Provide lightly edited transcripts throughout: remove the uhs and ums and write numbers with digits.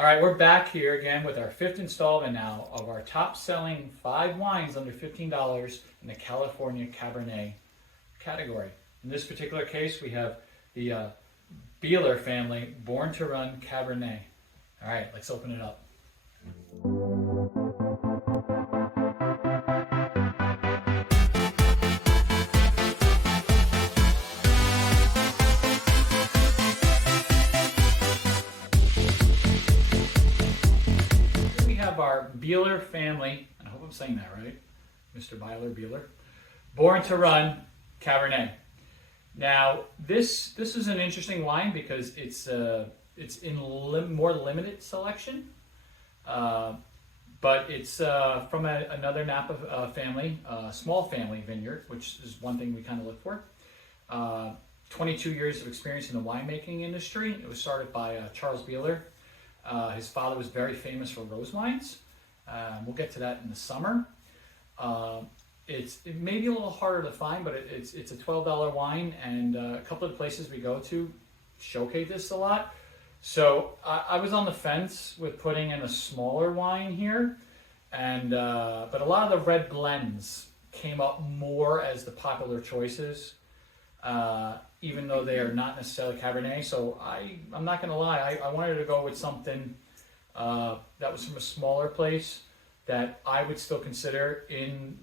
All right, we're back here again with our fifth installment now of our top selling 5 wines under $15 in the California Cabernet category. In this particular case, we have the Bieler Family Born to Run Cabernet. All right, let's open it up. Our Bieler Family, and I hope I'm saying that right, Mr. Bieler, Born to Run Cabernet. Now, this is an interesting wine because it's in more limited selection, but it's from another Napa family, small family vineyard, which is one thing we kind of look for. 22 years of experience in the winemaking industry. It was started by Charles Bieler. His father was very famous for rose wines. We'll get to that in the summer. It may be a little harder to find, but it's a $12 wine, and a couple of places we go to showcase this a lot. So I was on the fence with putting in a smaller wine here, and but a lot of the red blends came up more as the popular choices. Even though they are not necessarily Cabernet. So I'm not going to lie, I wanted to go with something that was from a smaller place that I would still consider in,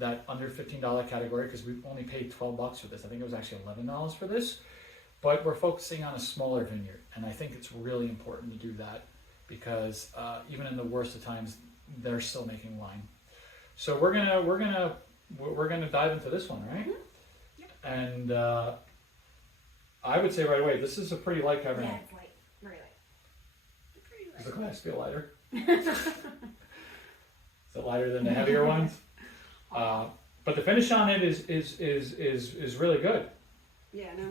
that under $15 category, because we only paid $12 for this. I think it was actually $11 for this. But we're focusing on a smaller vineyard, and I think it's really important to do that because even in the worst of times, they're still making wine. So we're gonna dive into this one, right? Mm-hmm. Yep. And I would say right away, this is a pretty light Cabernet. Yeah, it's light. Very light. Pretty light. Does the glass feel lighter? Is it lighter than the heavier ones? But the finish on it is really good. Yeah, no.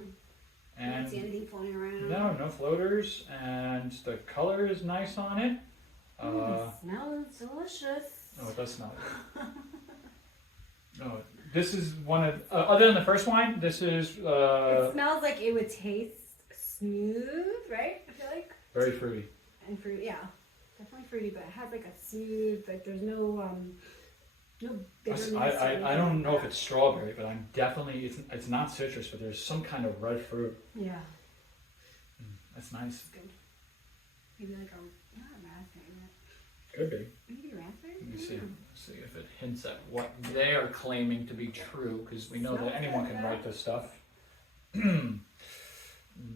And I don't see anything floating around. No floaters, and the color is nice on it. It smells delicious. Oh, it does smell good. No, this is one of, other than the first wine, this is... it smells like it would taste smooth, right? I feel like. Very fruity. And fruity, yeah. Definitely fruity, but it has like a smooth, like there's no bitterness. I don't know if it's strawberry, but I'm definitely, it's not citrus, but there's some kind of red fruit. Yeah. That's nice. It's good. Maybe like a raspberry. Could be. Maybe raspberry? Let me see if it hints at what they are claiming to be true, because we know that anyone can write this stuff.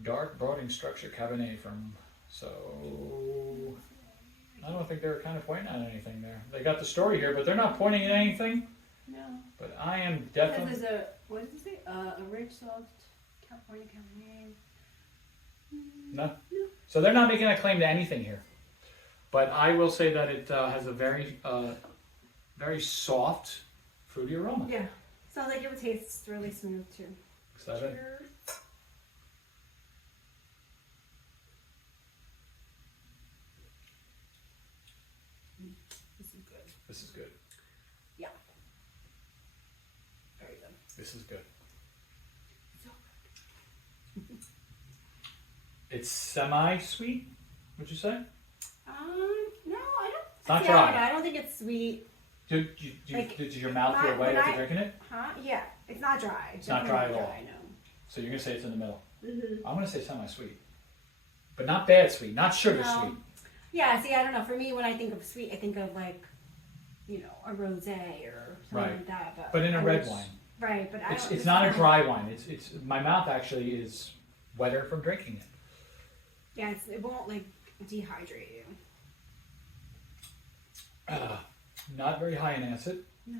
Dark brooding structure Cabernet so I don't think they're kind of pointing at anything there. They got the story here, but they're not pointing at anything. No. But I am definitely... Because there's what does it say? A rich, soft California Cabernet. No. So they're not making a claim to anything here. But I will say that it has a very, very soft, fruity aroma. Yeah. Sounds like it would taste really smooth too. Excited? Cheers. This is good. This is good. Yeah. Very good. This is good. So good. It's semi-sweet, would you say? No, I don't. It's not dry. I don't think it's sweet. Did your mouth feel wet after drinking it? Huh? Yeah. It's not dry. It's not dry at all. I know. So you're going to say it's in the middle. Mm-hmm. I'm going to say semi-sweet. But not bad sweet, not sugar sweet. Yeah, see, I don't know. For me, when I think of sweet, I think of like, a rosé or something like that. But in a red wine. Right, but it's not a dry wine. It's my mouth actually is wetter from drinking it. Yeah, it won't like dehydrate you. Not very high in acid. No,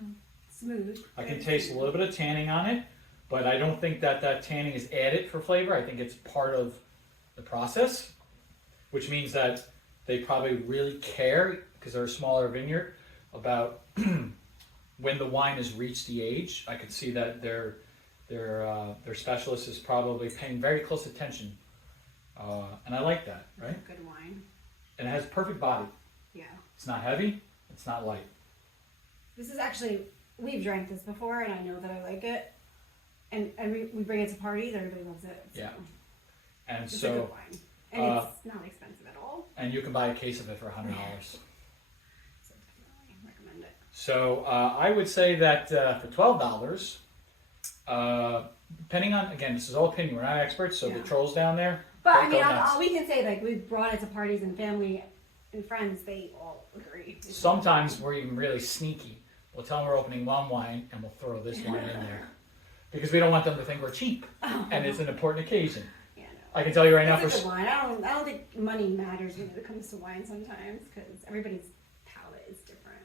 smooth. I can taste a little bit of tanning on it, but I don't think that tanning is added for flavor. I think it's part of the process, which means that they probably really care, because they're a smaller vineyard, about when the wine has reached the age. I could see that their specialist is probably paying very close attention, and I like that, right? Good wine. And it has perfect body. Yeah. It's not heavy. It's not light. This is actually, we've drank this before, and I know that I like it. And we bring it to parties, everybody loves it. So. Yeah. And it's so, a good wine. And it's not expensive at all. and you can buy a case of it for $100. So definitely recommend it. So I would say that for $12, depending on, again, this is all opinion. We're not experts, so the trolls down there. But I don't mean, go nuts. all we can say, like, we've brought it to parties and family and friends. They all agree. Sometimes we're even really sneaky. We'll tell them we're opening one wine, and we'll throw this wine in there because we don't want them to think we're cheap, and it's an important occasion. Yeah, no. I can tell you right now It's for a good wine. I don't think money matters when it comes to wine sometimes because everybody's palate is different.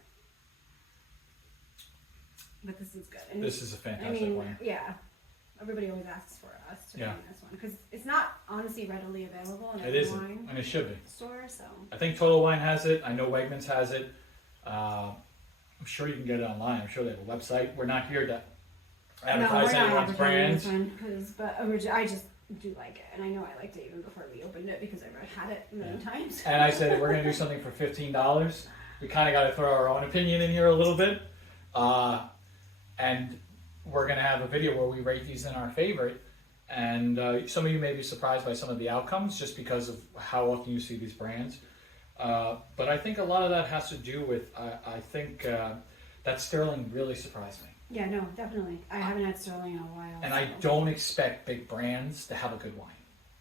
But this is good. And this is a fantastic wine. Yeah. Everybody always asks for us to Yeah. bring this one because it's not honestly readily available in It every isn't, wine and it should be. store. So I think Total Wine has it. I know Wegmans has it. I'm sure you can get it online. I'm sure they have a website. We're not here to advertise anyone's brand. But I just do like it, and I know I liked it even before we opened it because I've had it a million times. And I said, if we're going to do something for $15, we kind of got to throw our own opinion in here a little bit. And we're going to have a video where we rate these in our favorite. And some of you may be surprised by some of the outcomes just because of how often you see these brands. But I think a lot of that has to do with, I think that Sterling really surprised me. Yeah, no, definitely. I haven't had Sterling in a while. And I don't expect big brands to have a good wine.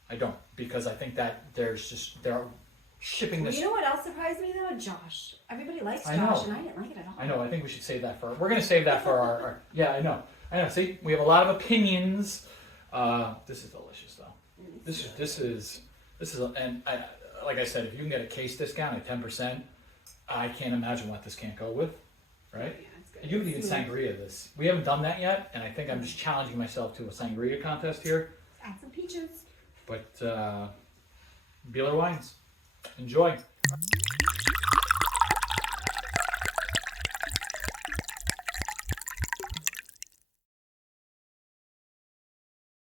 I don't, because I think that they're shipping this. You know what else surprised me though? Josh. Everybody likes Josh, and I didn't like it at all. I know. I think we should save that for. We're going to save that for our. Yeah, I know. See, we have a lot of opinions. This is delicious, though. This is, and like I said, if you can get a case discount at 10%, I can't imagine what this can't go with, right? Yeah, it's good. You can even sangria this. We haven't done that yet, and I think I'm just challenging myself to a sangria contest here. Add some peaches. But Bieler wines, enjoy.